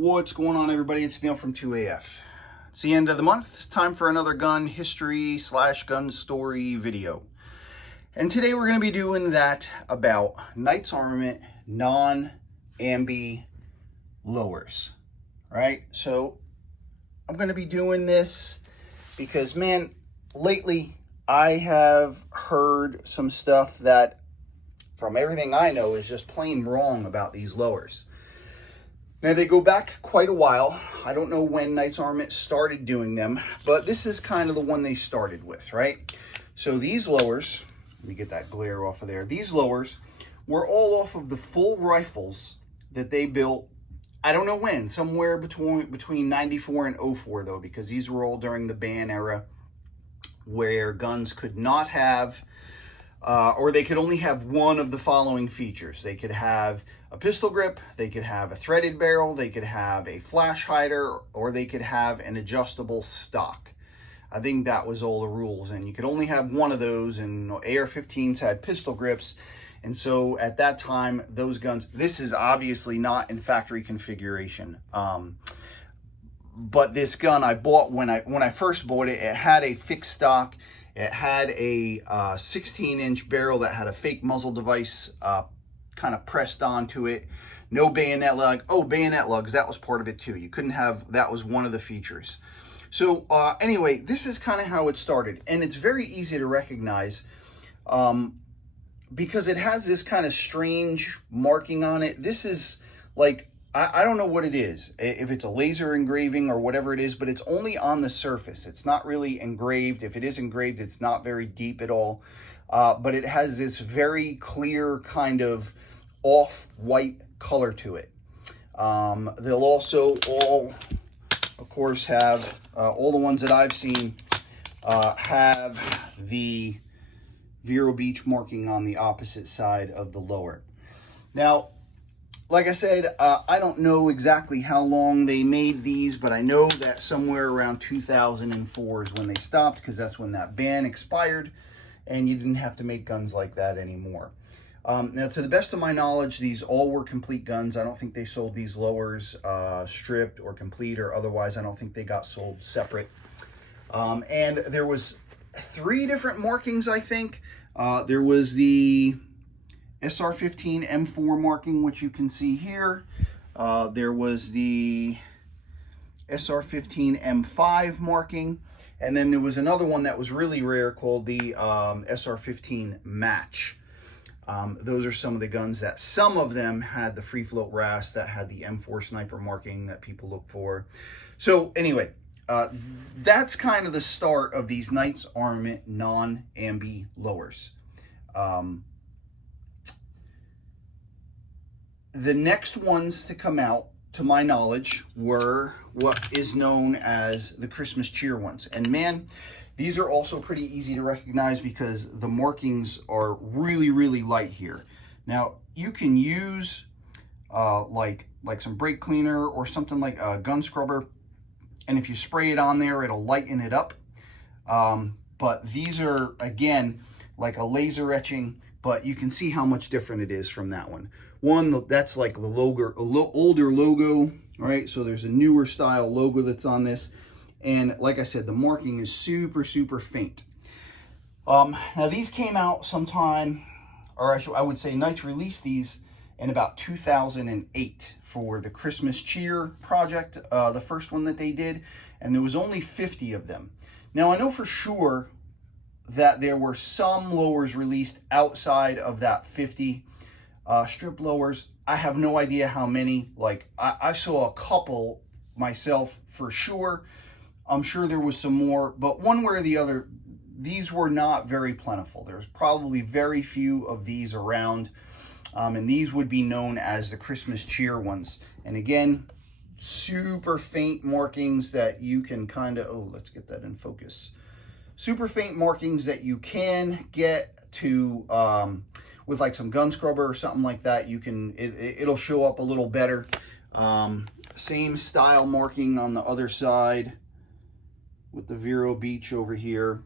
What's going on, everybody? It's Neil from 2AF. It's the end of the month. It's time for another gun history / gun story video. And today we're going to be doing that about Knights Armament non-ambi lowers. Right? So I'm going to be doing this because, man, lately I have heard some stuff that, from everything I know, is just plain wrong about these lowers. Now, they go back quite a while. I don't know when Knights Armament started doing them, but this is kind of the one they started with, right? So these lowers, let me get that glare off of there. These lowers were all off of the full rifles that they built, I don't know when, somewhere between 94 and 04, though, because these were all during the ban era where guns could not have, or they could only have one of the following features. They could have a pistol grip, they could have a threaded barrel, they could have a flash hider, or they could have an adjustable stock. I think that was all the rules, and you could only have one of those, and AR-15s had pistol grips, and so at that time, those guns, this is obviously not in factory configuration, but this gun I bought when I first bought it, it had a fixed stock. It had a 16-inch barrel that had a fake muzzle device kind of pressed onto it. No bayonet lug. Oh, bayonet lugs, that was part of it too. You couldn't have, that was one of the features. So anyway, this is kind of how it started. And it's very easy to recognize because it has this kind of strange marking on it. This is like, I don't know what it is, if it's a laser engraving or whatever it is, but it's only on the surface. It's not really engraved. If it is engraved, it's not very deep at all. But it has this very clear kind of off-white color to it. They'll also all, of course, have, all the ones that I've seen have the Vero Beach marking on the opposite side of the lower. Now, like I said, I don't know exactly how long they made these, but I know that somewhere around 2004 is when they stopped, because that's when that ban expired, and you didn't have to make guns like that anymore. Now, to the best of my knowledge, these all were complete guns. I don't think they sold these lowers stripped or complete or otherwise. I don't think they got sold separate. And there was 3 different markings, I think. There was the SR-15 M4 marking, which you can see here. There was the SR-15 M5 marking, and then there was another one that was really rare called the SR-15 Match. Those are some of the guns that, some of them had the free float RAS that had the M4 sniper marking that people look for. So anyway, that's kind of the start of these Knights Armament non-ambi lowers. The next ones to come out, to my knowledge, were what is known as the Christmas cheer ones. And man, these are also pretty easy to recognize because the markings are really, really light here. Now, you can use like some brake cleaner or something like a gun scrubber, and if you spray it on there, it'll lighten it up. But these are, again, like a laser etching, but you can see how much different it is from that one. One, that's like the logo, older logo, right? So there's a newer style logo that's on this. And like I said, the marking is super, super faint. Now these came out sometime, or I would say Knights released these in about 2008 for the Christmas Cheer project, the first one that they did. And there was only 50 of them. Now I know for sure that there were some lowers released outside of that 50 strip lowers. I have no idea how many. Like I saw a couple myself for sure. I'm sure there was some more, but one way or the other, these were not very plentiful. There's probably very few of these around, and these would be known as the Christmas cheer ones. And again, super faint markings that you can kind of, oh, let's get that in focus. Super faint markings that you can get to, with like some gun scrubber or something like that. You can, it'll show up a little better. Same style marking on the other side with the Vero Beach over here.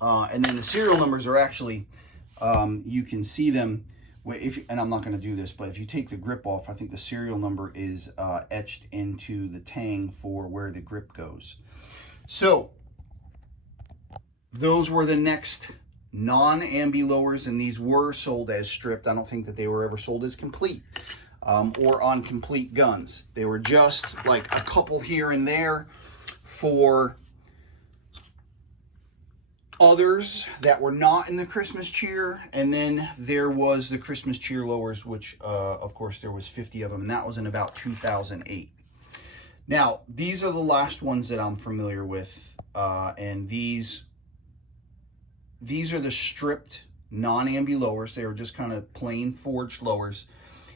And then the serial numbers are actually, you can see them and I'm not going to do this, but if you take the grip off, I think the serial number is etched into the tang for where the grip goes. So those were the next non-ambi lowers, and these were sold as stripped. I don't think that they were ever sold as complete or on complete guns. They were just like a couple here and there for others that were not in the Christmas cheer. And then there was the Christmas cheer lowers, which of course there was 50 of them, and that was in about 2008. Now, these are the last ones that I'm familiar with, and these are the stripped non-ambi lowers. They were just kind of plain forged lowers,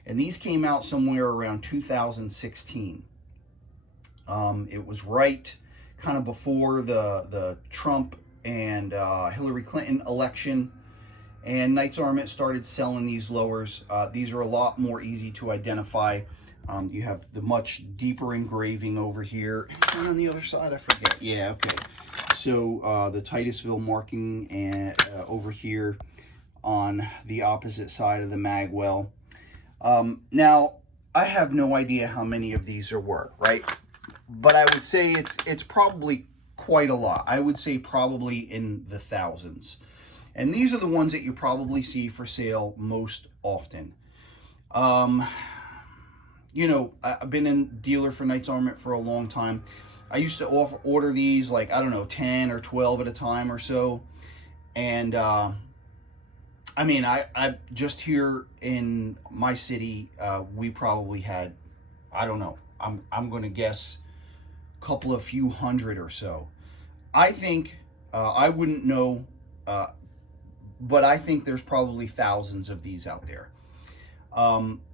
and these came out somewhere around 2016. It was right kind of before the Trump and Hillary Clinton election, and Knights Armament started selling these lowers. These are a lot more easy to identify. You have the much deeper engraving over here. And on the other side, I forget. Yeah, okay. So the Titusville marking and over here on the opposite side of the mag well. Now, I have no idea how many of these there were, right? But I would say it's probably quite a lot. I would say probably in the thousands. And these are the ones that you probably see for sale most often. You know, I've been a dealer for Knights Armament for a long time. I used to order these like, I don't know, 10 or 12 at a time or so. And I mean, I just here in my city, we probably had, I don't know, I'm going to guess a couple of few hundred or so. I think, I wouldn't know, but I think there's probably thousands of these out there.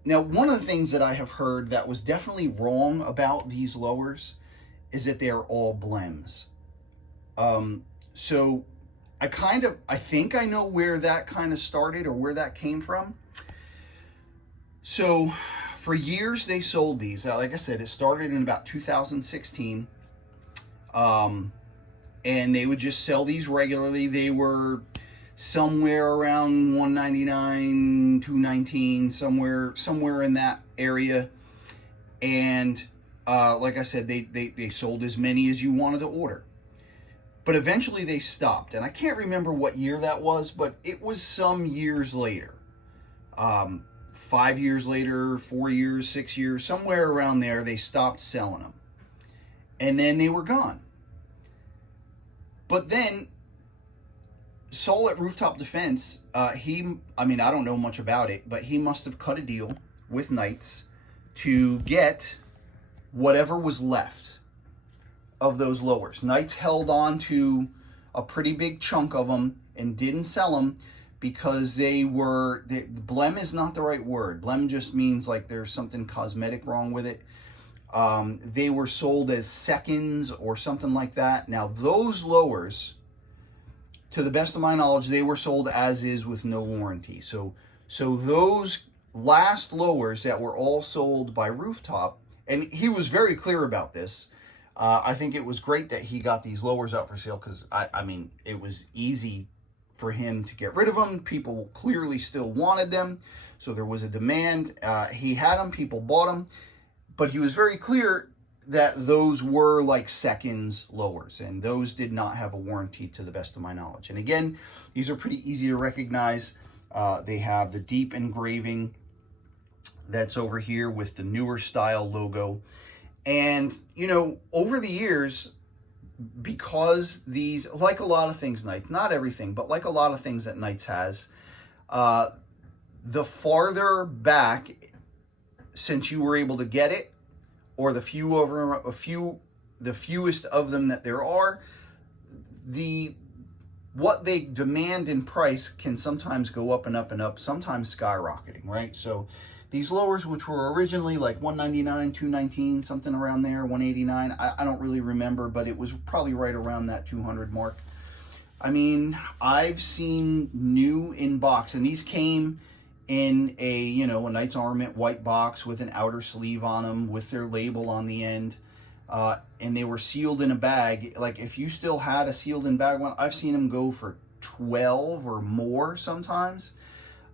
Now, one of the things that I have heard that was definitely wrong about these lowers is that they're all blems. So I think I know where that kind of started or where that came from. So for years they sold these. Like I said, it started in about 2016. And they would just sell these regularly. They were somewhere around $199, $219, somewhere in that area. And like I said, they sold as many as you wanted to order. But eventually they stopped. And I can't remember what year that was, but it was some years later. 5 years later, 4 years, 6 years, somewhere around there, they stopped selling them. And then they were gone. But then Saul at Rooftop Defense, I mean, I don't know much about it, but he must have cut a deal with Knights to get whatever was left of those lowers. Knights held on to a pretty big chunk of them and didn't sell them because blem is not the right word. Blem just means like there's something cosmetic wrong with it. They were sold as seconds or something like that. Now, those lowers, to the best of my knowledge, they were sold as is with no warranty. So those last lowers that were all sold by Rooftop, and he was very clear about this. I think it was great that he got these lowers out for sale because, I mean, it was easy for him to get rid of them. People clearly still wanted them. So there was a demand. He had them. People bought them. But he was very clear that those were like seconds lowers, and those did not have a warranty to the best of my knowledge. And again, these are pretty easy to recognize. They have the deep engraving that's over here with the newer style logo. And, you know, over the years, because these, like a lot of things Knights, not everything, but like a lot of things that Knights has, the farther back since you were able to get it, or the fewest of them that there are, what they demand in price can sometimes go up and up and up, sometimes skyrocketing, right? So these lowers, which were originally like $199, $219, something around there, $189, I don't really remember, but it was probably right around that $200 mark. I mean, I've seen new in box, and these came in a Knights Armament white box with an outer sleeve on them with their label on the end, and they were sealed in a bag. Like, if you still had a sealed in bag one, I've seen them go for $12 or more sometimes.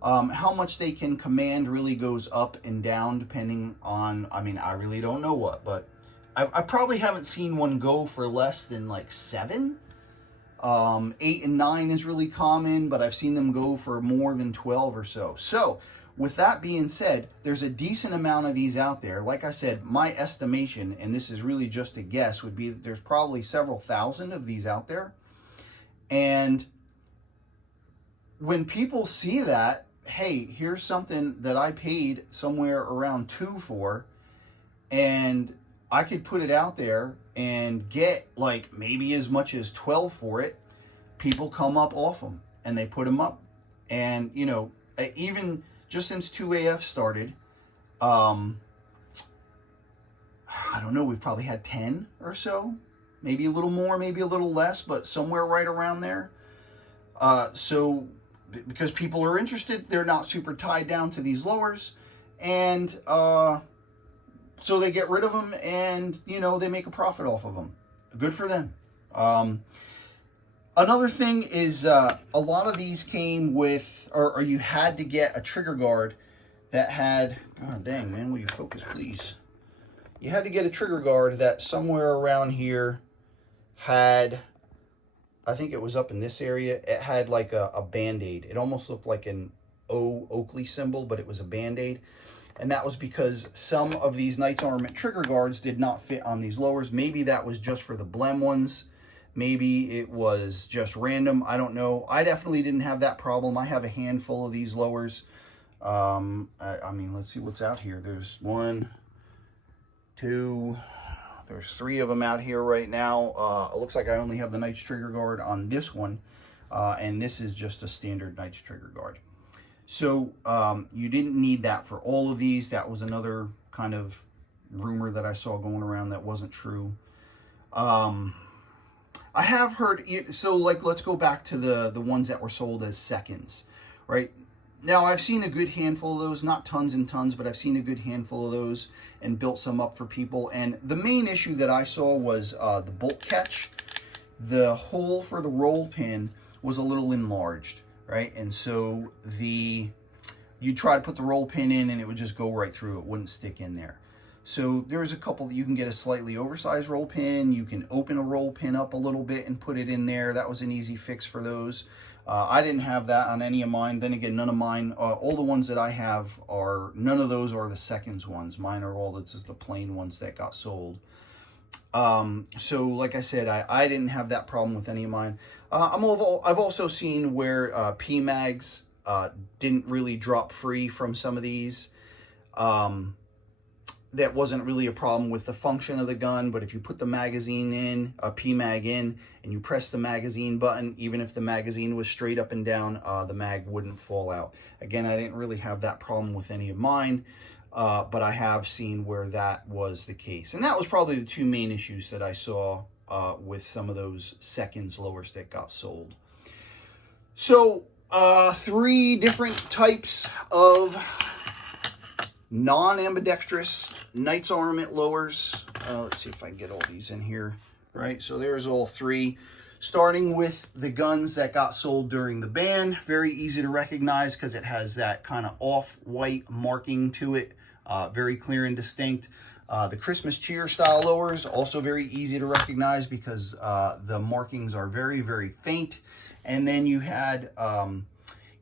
How much they can command really goes up and down depending on, I mean, I really don't know what, but I probably haven't seen one go for less than like 7. 8 and 9 is really common, but I've seen them go for more than 12 or so. So with that being said, there's a decent amount of these out there. Like I said, my estimation, and this is really just a guess, would be that there's probably several thousand of these out there. And when people see that, hey, here's something that I paid somewhere around 2 for, and I could put it out there and get like maybe as much as 12 for it, people come up off them and they put them up. And, you know, even just since 2AF started, I don't know, we've probably had 10 or so, maybe a little more, maybe a little less, but somewhere right around there. So because people are interested, they're not super tied down to these lowers, and so they get rid of them, and you know, they make a profit off of them. Good for them. Another thing is a lot of these came with, or you had to get a trigger guard that had, god dang man, will you focus please? You had to get a trigger guard that somewhere around here had, I think it was up in this area, it had like a Band-Aid. It almost looked like an Oakley symbol, but it was a Band-Aid. And that was because some of these Knights Armament trigger guards did not fit on these lowers. Maybe that was just for the Blem ones. Maybe it was just random. I don't know. I definitely didn't have that problem. I have a handful of these lowers. I mean, let's see what's out here. There's 1, 2... There's 3 of them out here right now. It looks like I only have the Knights trigger guard on this one. And this is just a standard Knights trigger guard. So you didn't need that for all of these. That was another kind of rumor that I saw going around that wasn't true. I have heard, so like, let's go back to the ones that were sold as seconds, right? Now, I've seen a good handful of those, not tons and tons, but I've seen a good handful of those and built some up for people. And the main issue that I saw was the bolt catch. The hole for the roll pin was a little enlarged, right? And so you try to put the roll pin in and it would just go right through. It wouldn't stick in there. So there's a couple that you can get a slightly oversized roll pin. You can open a roll pin up a little bit and put it in there. That was an easy fix for those. I didn't have that on any of mine. Then again, none of mine, all the ones that I have are, none of those are the seconds ones. Mine are all just the plain ones that got sold. So like I said, I didn't have that problem with any of mine. I've also seen where PMags didn't really drop free from some of these. That wasn't really a problem with the function of the gun, but if you put the magazine in, a PMag in, and you press the magazine button, even if the magazine was straight up and down, the mag wouldn't fall out. Again, I didn't really have that problem with any of mine, but I have seen where that was the case. And that was probably the 2 main issues that I saw with some of those seconds lowers that got sold. So, 3 different types of non-ambidextrous Knights Armament lowers. Let's see if I can get all these in here. Right, so there's all 3. Starting with the guns that got sold during the ban. Very easy to recognize because it has that kind of off-white marking to it. Very clear and distinct. The Christmas cheer style lowers, also very easy to recognize because the markings are very, very faint. And then you had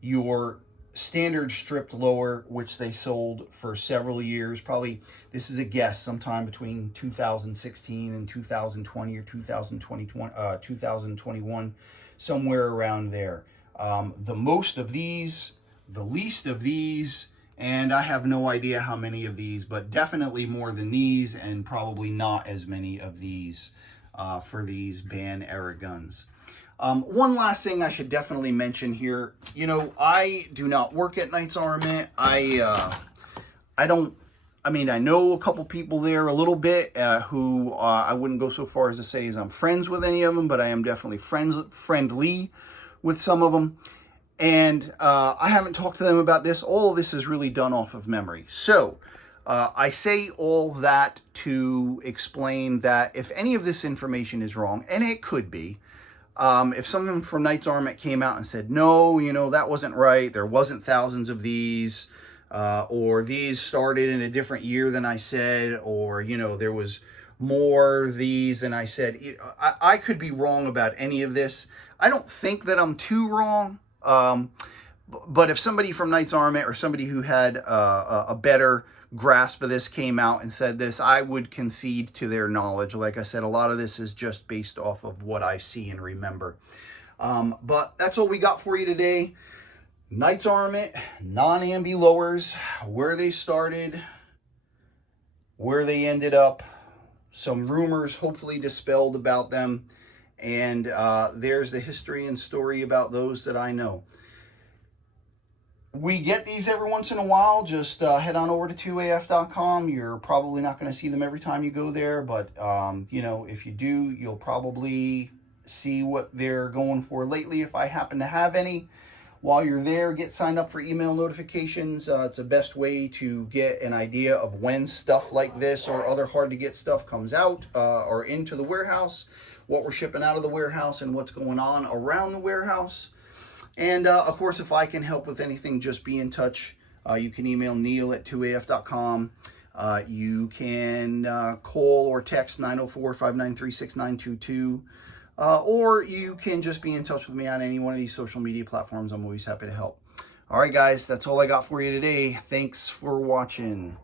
your standard stripped lower, which they sold for several years. Probably, this is a guess, sometime between 2016 and 2020 or 2021, somewhere around there. The most of these, the least of these, and I have no idea how many of these, but definitely more than these, and probably not as many of these for these ban era guns. One last thing I should definitely mention here. You know, I do not work at Knights Armament. I know a couple people there a little bit who I wouldn't go so far as to say is I'm friends with any of them, but I am definitely friendly with some of them. And I haven't talked to them about this. All of this is really done off of memory. So I say all that to explain that if any of this information is wrong, and it could be, If someone from Knights Armament came out and said, no, you know, that wasn't right, there wasn't thousands of these, or these started in a different year than I said, or, you know, there was more these than I said, I could be wrong about any of this. I don't think that I'm too wrong, but if somebody from Knights Armament or somebody who had a better grasp of this came out and said this, I would concede to their knowledge. Like I said, a lot of this is just based off of what I see and remember. But that's all we got for you today. Knights Armament, non-ambi lowers, where they started, where they ended up, some rumors hopefully dispelled about them, and there's the history and story about those that I know. We get these every once in a while. Just head on over to 2af.com. You're probably not going to see them every time you go there, but you know, if you do, you'll probably see what they're going for lately if I happen to have any. While you're there, get signed up for email notifications. It's the best way to get an idea of when stuff like this or other hard to get stuff comes out or into the warehouse, what we're shipping out of the warehouse, and what's going on around the warehouse. And, of course, if I can help with anything, just be in touch. You can email Neil at 2af.com. You can call or text 904-593-6922. Or you can just be in touch with me on any one of these social media platforms. I'm always happy to help. All right, guys, that's all I got for you today. Thanks for watching.